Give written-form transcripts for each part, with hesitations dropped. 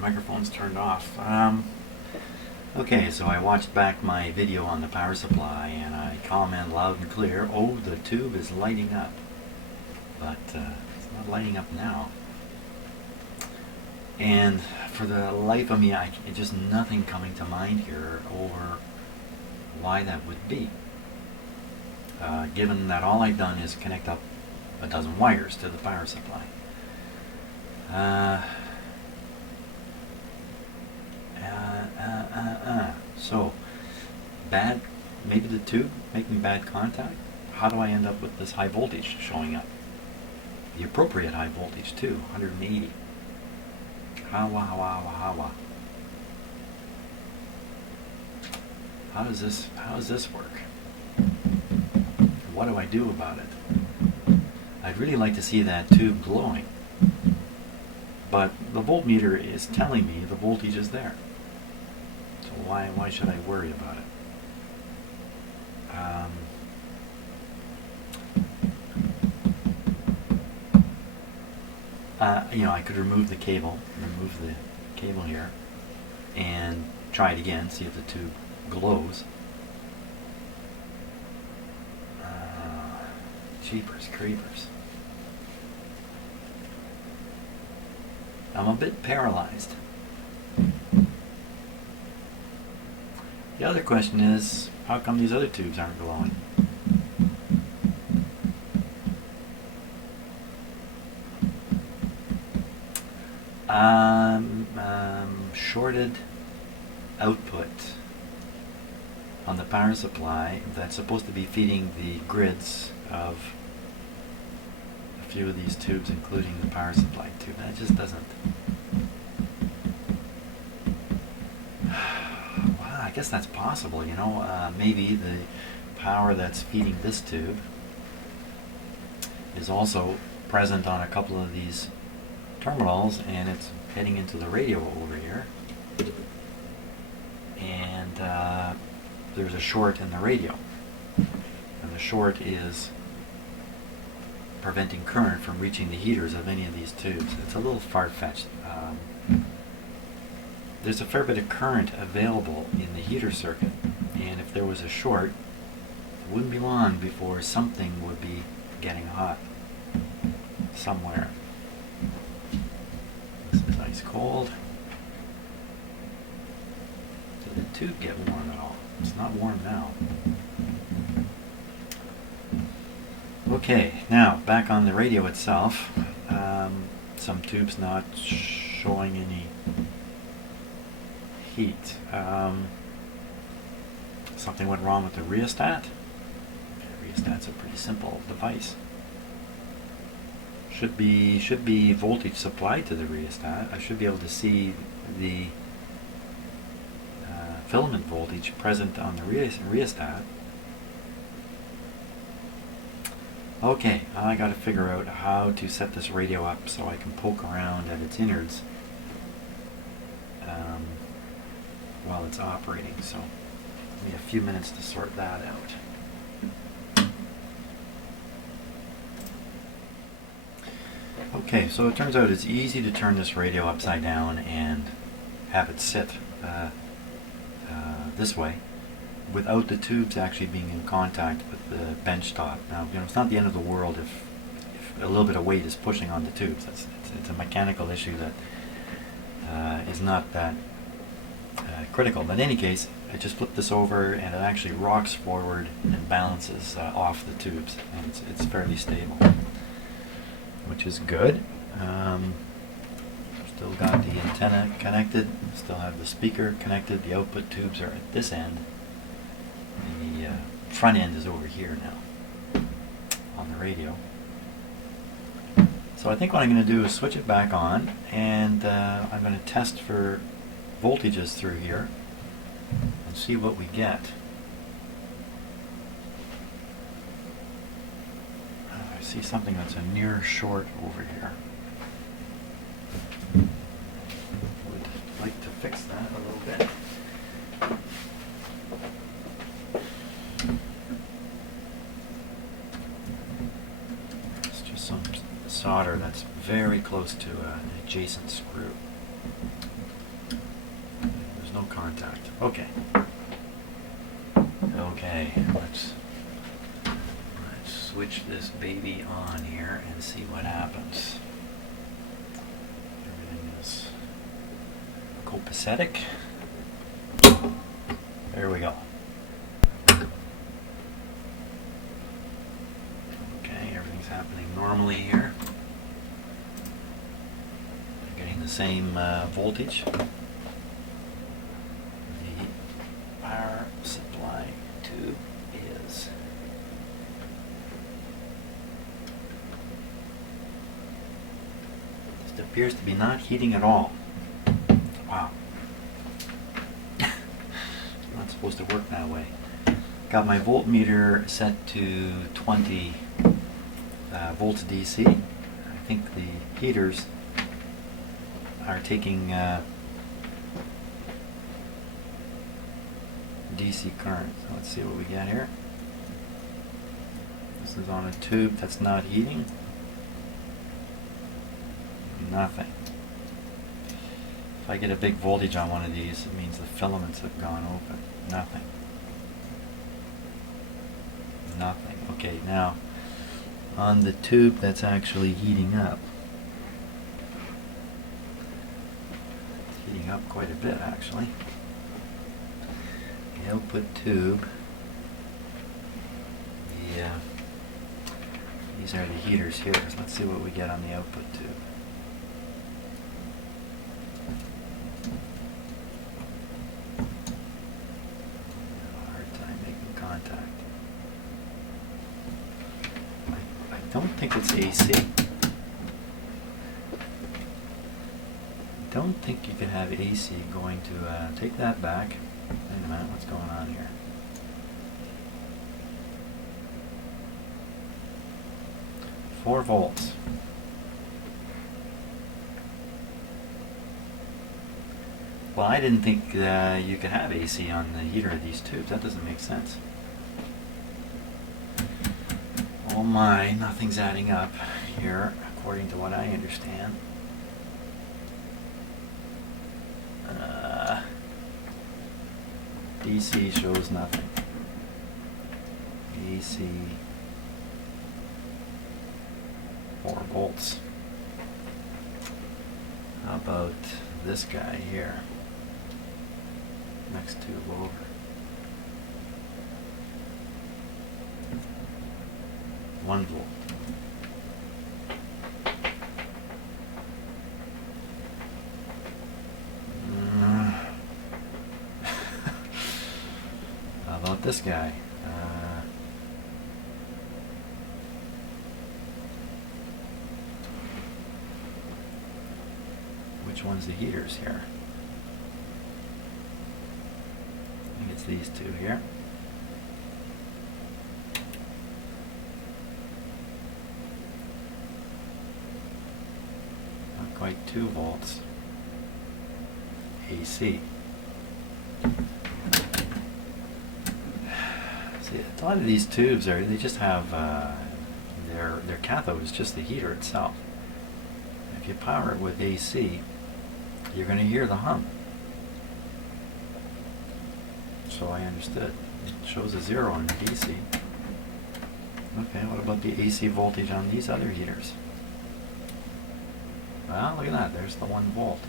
my microphone's turned off. Okay, so I watched back my video on the power supply and I comment loud and clear, oh, the tube is lighting up. But it's not lighting up now. And for the life of me, just nothing coming to mind here over why that would be. Given that all I've done is connect up a dozen wires to the power supply. So, maybe the tube making bad contact? How do I end up with this high voltage showing up? The appropriate high voltage too, 180. How does this work? What do I do about it? I'd really like to see that tube glowing, but the voltmeter is telling me the voltage is there. So why should I worry about it? I could remove the cable here, and try it again, see if the tube glows. Jeepers creepers. I'm a bit paralyzed. The other question is, how come these other tubes aren't glowing? Shorted output on the power supply that's supposed to be feeding the grids of a few of these tubes, including the power supply tube. That just doesn't. Well, I guess that's possible, you know. Maybe the power that's feeding this tube is also present on a couple of these terminals, and it's heading into the radio over here, and there's a short in the radio, and the short is preventing current from reaching the heaters of any of these tubes. It's a little far-fetched. There's a fair bit of current available in the heater circuit, and if there was a short, it wouldn't be long before something would be getting hot somewhere. This is ice cold. Did the tube get warm at all? It's not warm now. Okay, now back on the radio itself. Some tubes not showing any heat. Something went wrong with the rheostat. The rheostat's a pretty simple device. Should be voltage supplied to the rheostat. I should be able to see the filament voltage present on the rheostat. Okay, I got to figure out how to set this radio up so I can poke around at its innards while it's operating. So give me a few minutes to sort that out. Okay, so it turns out it's easy to turn this radio upside down and have it sit this way without the tubes actually being in contact with the bench top. Now, it's not the end of the world if a little bit of weight is pushing on the tubes. It's a mechanical issue that is not that critical. But in any case, I just flip this over and it actually rocks forward and balances off the tubes, and it's fairly stable, which is good. Still got the antenna connected, still have the speaker connected. The output tubes are at this end, and the front end is over here now on the radio. So I think what I'm going to do is switch it back on, and I'm going to test for voltages through here and see what we get. I see something that's a near short over here. Would like to fix that a little bit. It's just some solder that's very close to an adjacent screw. no contact. Okay. Okay, let's switch this baby on here and see what happens. Everything is copacetic. There we go. Okay, everything's happening normally here. Getting the same voltage. The power supply tube is just appears to be not heating at all. Wow. Not supposed to work that way. Got my voltmeter set to 20 volts DC. I think the heaters are taking DC current. So let's see what we get here. This is on a tube that's not heating. Nothing. If I get a big voltage on one of these, it means the filaments have gone open. Nothing. Nothing. Okay, now on the tube that's actually heating up. It's heating up quite a bit actually. The output tube. These are the heaters here. So let's see what we get on the output tube. I don't think it's AC. I don't think you can have AC going to, take that back. Wait a minute, what's going on here? Four volts. Well, I didn't think you could have AC on the heater of these tubes. That doesn't make sense. Oh my, nothing's adding up here, according to what I understand. DC shows nothing. AC 4 volts. How about this guy here? Next tube over. One volt. How about this guy? Which one's the heaters here? I think it's these two here. Not quite 2 volts. AC. See, a lot of these tubes they just have their cathode is just the heater itself. If you power it with AC, you're going to hear the hum. So I understood. It shows a 0 on the DC. Okay, what about the AC voltage on these other heaters? Well, look at that. There's the 1 volt.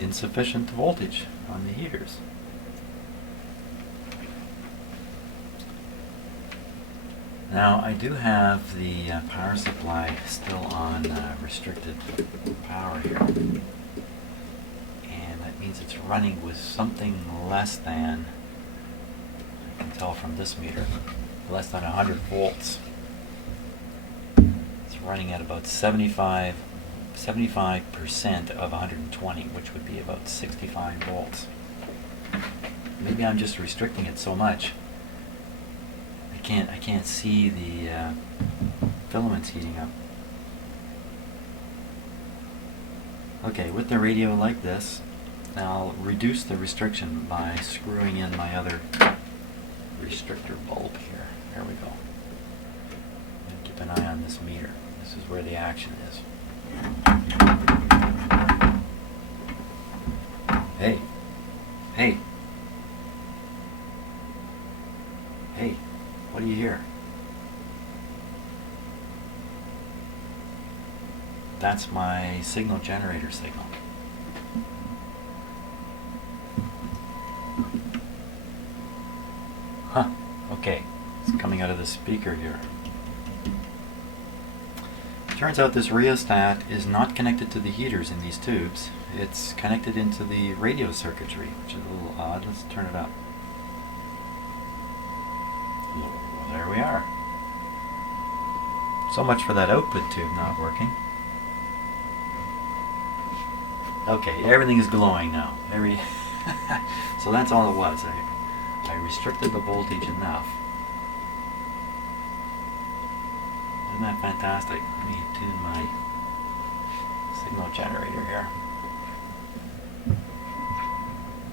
Insufficient voltage on the heaters. Now I do have the power supply still on restricted power here, and that means it's running with something less than, I can tell from this meter, less than 100 volts. It's running at about 75% of 120, which would be about 65 volts. Maybe I'm just restricting it so much. I can't see the filaments heating up. Okay, with the radio like this, I'll reduce the restriction by screwing in my other restrictor bulb here. There we go. And keep an eye on this meter. This is where the action is. Hey. Hey. Hey. What do you hear? That's my signal generator signal. Huh. Okay. It's coming out of the speaker here. Turns out this rheostat is not connected to the heaters in these tubes. It's connected into the radio circuitry, which is a little odd. Let's turn it up. Well, there we are. So much for that output tube not working. Okay, everything is glowing now. So that's all it was. I restricted the voltage enough. Isn't that fantastic? Let me tune my signal generator here.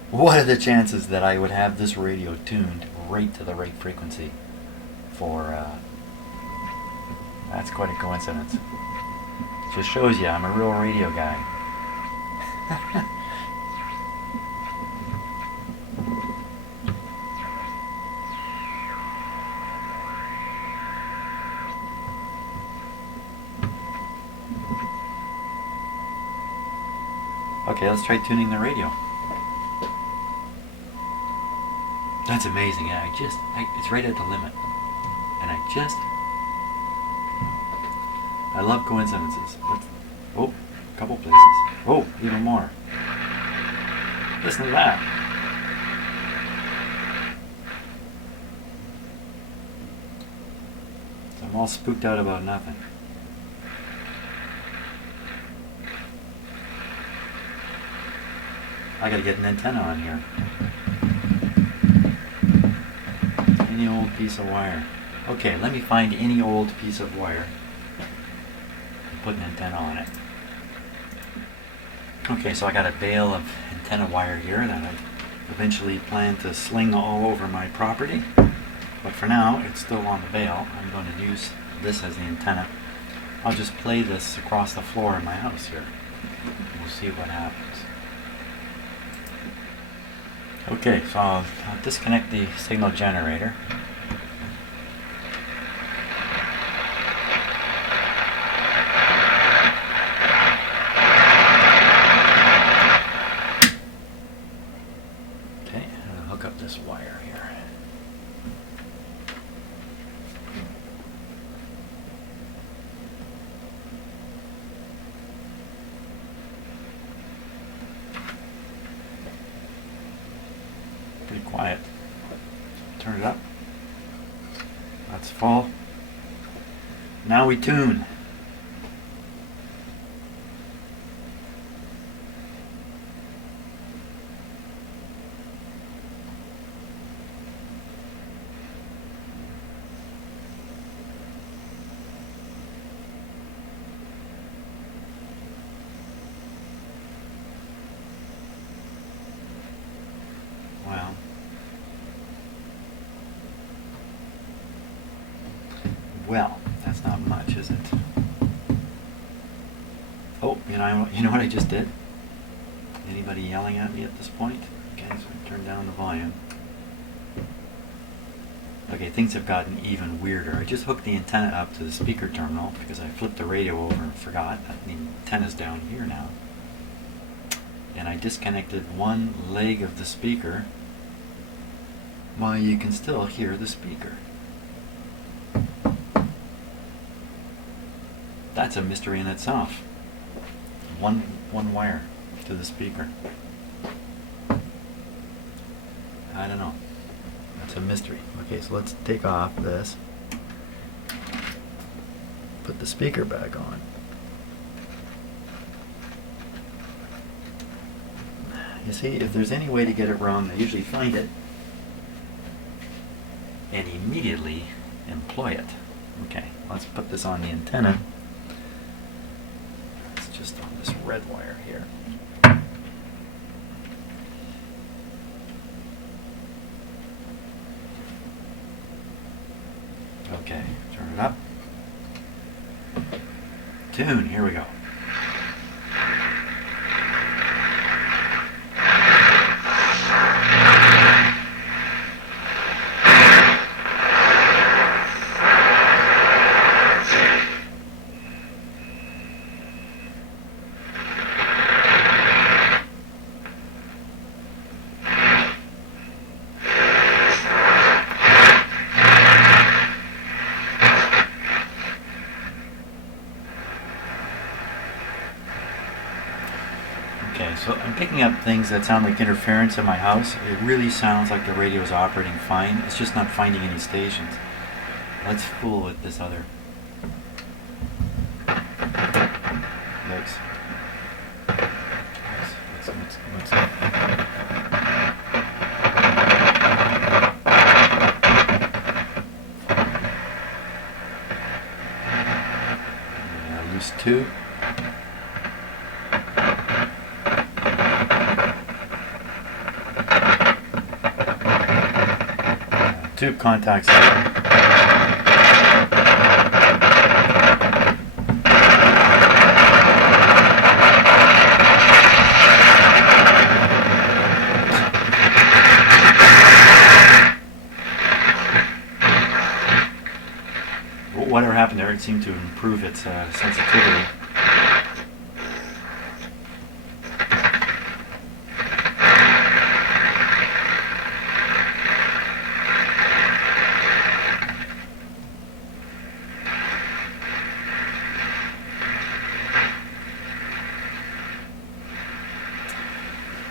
What are the chances that I would have this radio tuned right to the right frequency for, that's quite a coincidence. Just shows you I'm a real radio guy. Okay, let's try tuning the radio. That's amazing. It's right at the limit. And I love coincidences. Oh, a couple places. Oh, even more. Listen to that. So I'm all spooked out about nothing. I gotta get an antenna on here. Any old piece of wire. Okay, let me find any old piece of wire and put an antenna on it. Okay, so I got a bale of antenna wire here that I eventually plan to sling all over my property. But for now, it's still on the bale. I'm going to use this as the antenna. I'll just play this across the floor in my house here. We'll see what happens. Okay, so I'll disconnect the signal generator. Okay, I'll hook up this wire here. Pretty quiet. Turn it up. That's full. Now we tune. Well, that's not much, is it? Oh, you know what I just did? Anybody yelling at me at this point? Okay, so turn down the volume. Okay, things have gotten even weirder. I just hooked the antenna up to the speaker terminal because I flipped the radio over and forgot that the antenna's down here now. And I disconnected one leg of the speaker. Well, you can still hear the speaker. That's a mystery in itself. One wire to the speaker. I don't know. That's a mystery. Okay, so let's take off this. Put the speaker back on. You see, if there's any way to get it wrong, I usually find it and immediately employ it. Okay, let's put this on the antenna. It's just on this red wire here. Okay, turn it up. tune. Here we go. Okay, so I'm picking up things that sound like interference in my house. It really sounds like the radio is operating fine. It's just not finding any stations. Let's fool with this other. Let's loose tube. Tube contacts. Whatever happened there, it seemed to improve its sensitivity.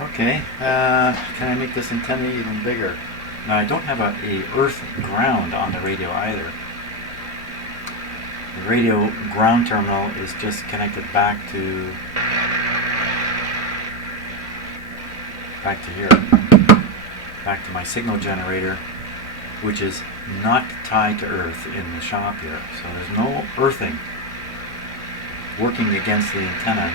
Okay, can I make this antenna even bigger? Now I don't have a earth ground on the radio either. The radio ground terminal is just connected back to here, back to my signal generator, which is not tied to earth in the shop here. So there's no earthing working against the antenna.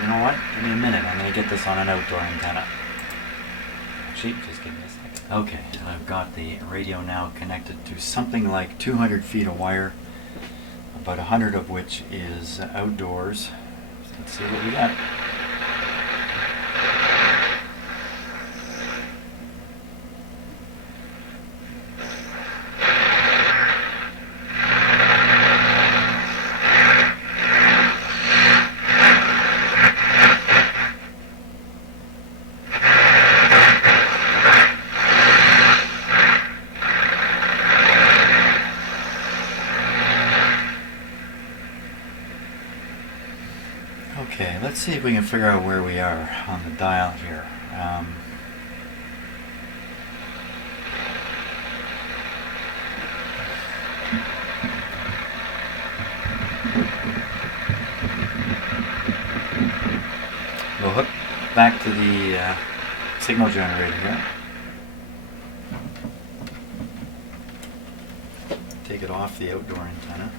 You know what? Give me a minute. I'm going to get this on an outdoor antenna. Actually, just give me a second. Okay, so I've got the radio now connected to something like 200 feet of wire, about 100 of which is outdoors. So let's see what we got. Okay, let's see if we can figure out where we are on the dial here. We'll hook back to the signal generator here. Take it off the outdoor antenna.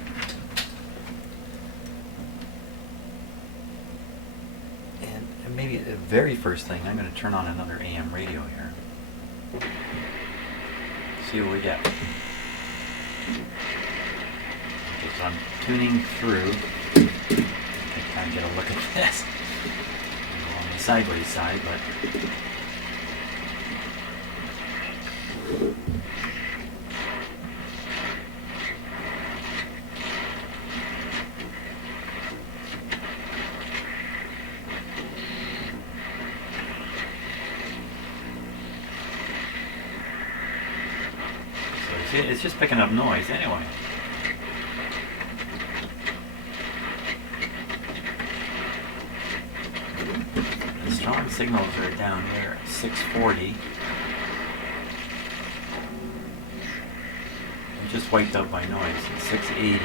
And maybe the very first thing, I'm going to turn on another AM radio here. See what we get. Okay, so I'm tuning through. I can kind of get a look at this. On the sideways side, but it's just picking up noise anyway. The strong signals are down here at 640. I just wiped out my noise at 680.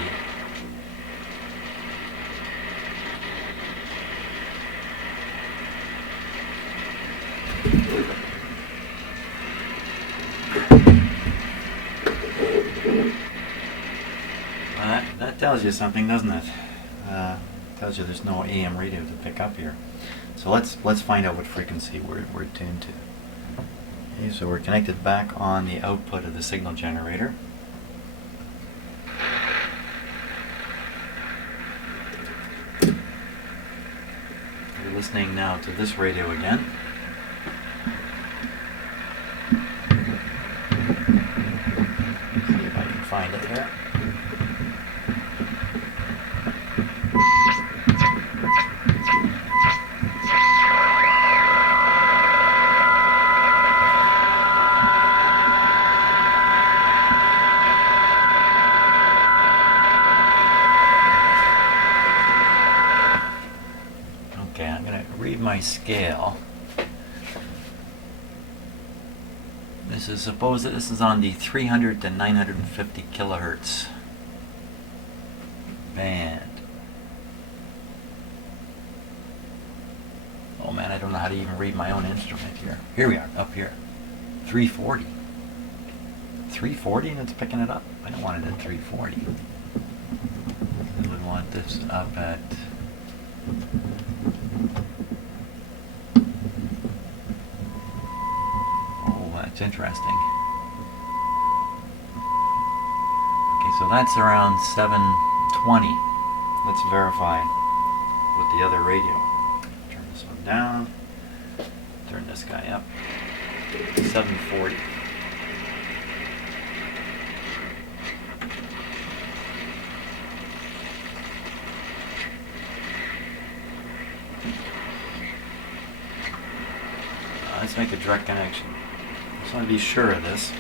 That tells you something, doesn't it? Tells you there's no AM radio to pick up here. So let's find out what frequency we're tuned to. Okay, so we're connected back on the output of the signal generator. We're listening now to this radio again. See if I can find it here. Okay, I'm going to read my scale. Suppose that this is on the 300 to 950 kilohertz band. Oh man, I don't know how to even read my own instrument here. Here we are, up here. 340. 340 and it's picking it up? I don't want it at 340. I would want this up at... That's interesting. Okay, so that's around 720. Let's verify with the other radio. Turn this one down. Turn this guy up. 740. Let's make a direct connection. Just want to be sure of this.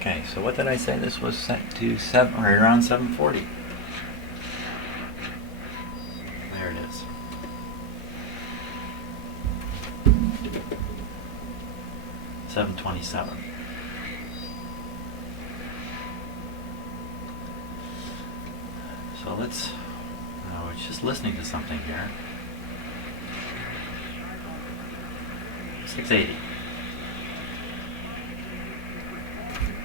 Okay, so what did I say? This was set to right around 740. There it is. $727. So let's. We're just listening to something here. 680.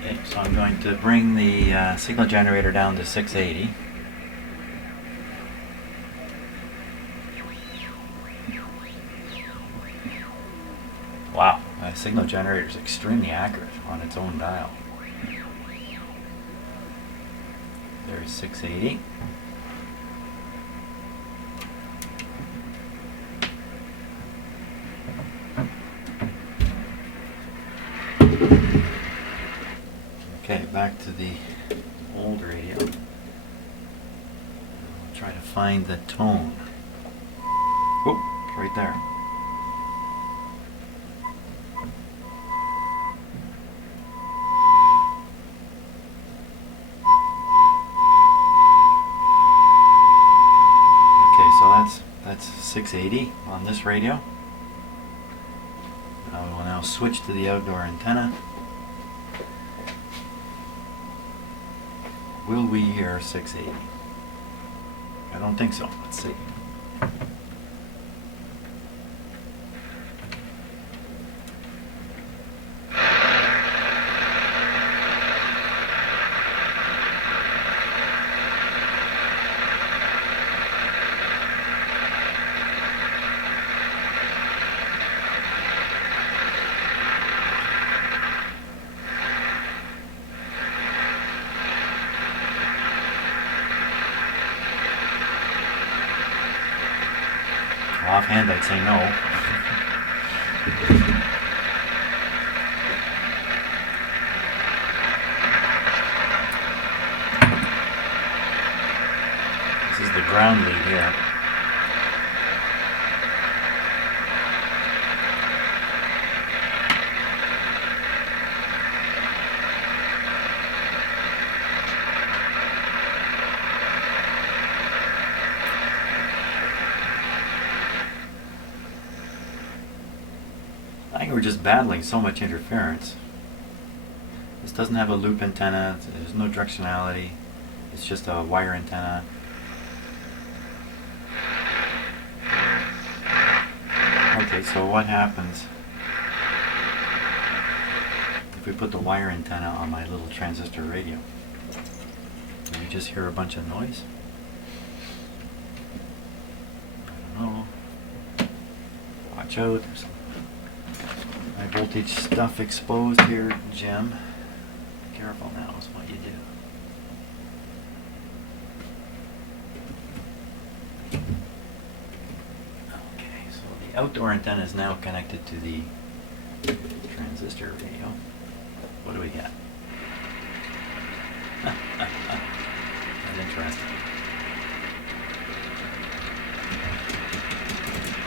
Okay, so I'm going to bring the signal generator down to 680. Wow, the signal generator is extremely accurate on its own dial. There's 680. Okay, back to the old radio. I'll try to find the tone. Oh, right there. Okay, so that's 680 on this radio. I will now switch to the outdoor antenna. Will we hear 680? I don't think so. Let's see. Offhand, I'd say no. This is the ground lead here. we're just battling so much interference. This doesn't have a loop antenna, there's no directionality, it's just a wire antenna. Okay, so what happens if we put the wire antenna on my little transistor radio? Do we just hear a bunch of noise? I don't know. Watch out, there's some high voltage stuff exposed here, Jim. Be careful now is what you do. Okay, so the outdoor antenna is now connected to the transistor radio. What do we get? That's interesting.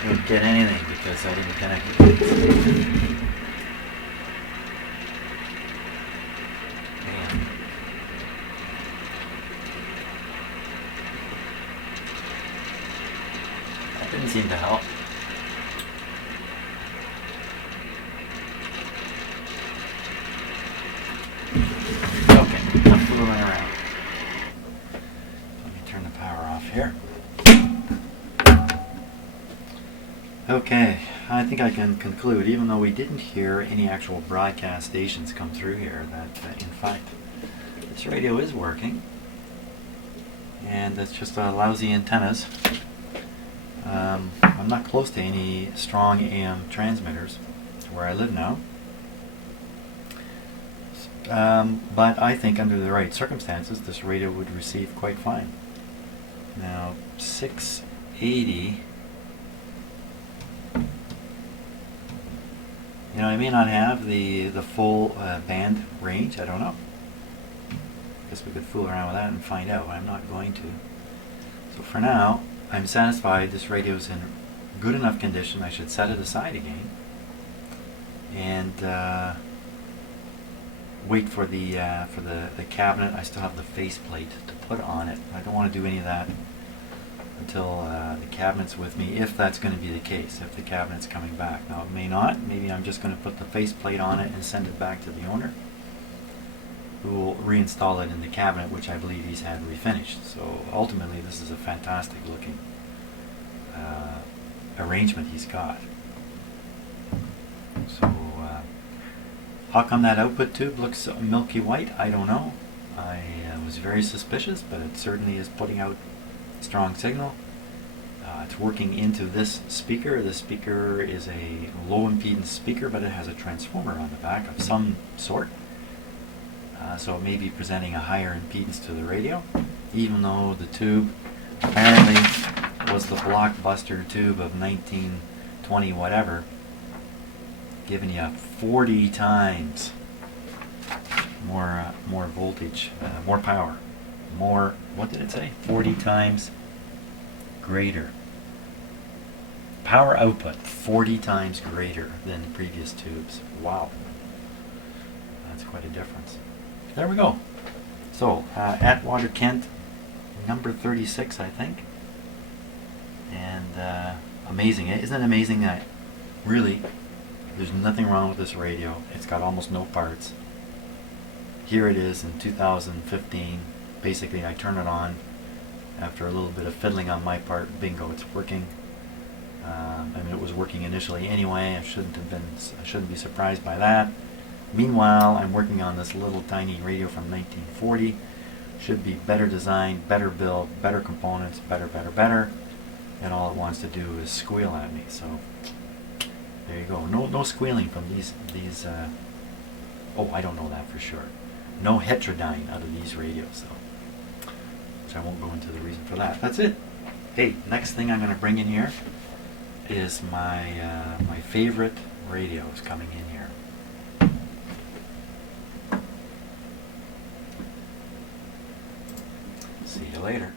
I didn't get anything because I didn't connect it. Man. That didn't seem to help. Okay, enough fooling around. Let me turn the power off here. Okay, I think I can conclude, even though we didn't hear any actual broadcast stations come through here, that in fact this radio is working, and it's just lousy antennas. I'm not close to any strong AM transmitters where I live now, but I think under the right circumstances this radio would receive quite fine. Now 680, you know, I may not have the full band range, I don't know. Guess we could fool around with that and find out, but I'm not going to. So for now, I'm satisfied this radio is in good enough condition. I should set it aside again and wait for the cabinet. I still have the faceplate to put on it. I don't want to do any of that until the cabinet's with me, if that's going to be the case, if the cabinet's coming back. Now it may not. Maybe I'm just going to put the faceplate on it and send it back to the owner, who will reinstall it in the cabinet, which I believe he's had refinished. So ultimately this is a fantastic looking arrangement he's got. So how come that output tube looks milky white? I don't know. I was very suspicious, but it certainly is putting out strong signal. It's working into this speaker. This speaker is a low impedance speaker, but it has a transformer on the back of some sort. So it may be presenting a higher impedance to the radio, even though the tube apparently was the blockbuster tube of 1920 whatever, giving you 40 times more voltage, more power, more, what did it say? 40 times greater. Power output 40 times greater than the previous tubes. Wow. That's quite a difference. There we go. So, Atwater Kent, number 36, I think. And amazing. Isn't it amazing that really there's nothing wrong with this radio? It's got almost no parts. Here it is in 2015. Basically, I turn it on after a little bit of fiddling on my part. Bingo, it's working. I mean, it was working initially anyway. I shouldn't be surprised by that. Meanwhile, I'm working on this little tiny radio from 1940. Should be better designed, better built, better components, better, and all it wants to do is squeal at me. So there you go. No squealing from these. Oh, I don't know that for sure. No heterodyne out of these radios, though, which I won't go into the reason for that. That's it. Hey, next thing I'm going to bring in here is my my favorite radios coming in here. See you later.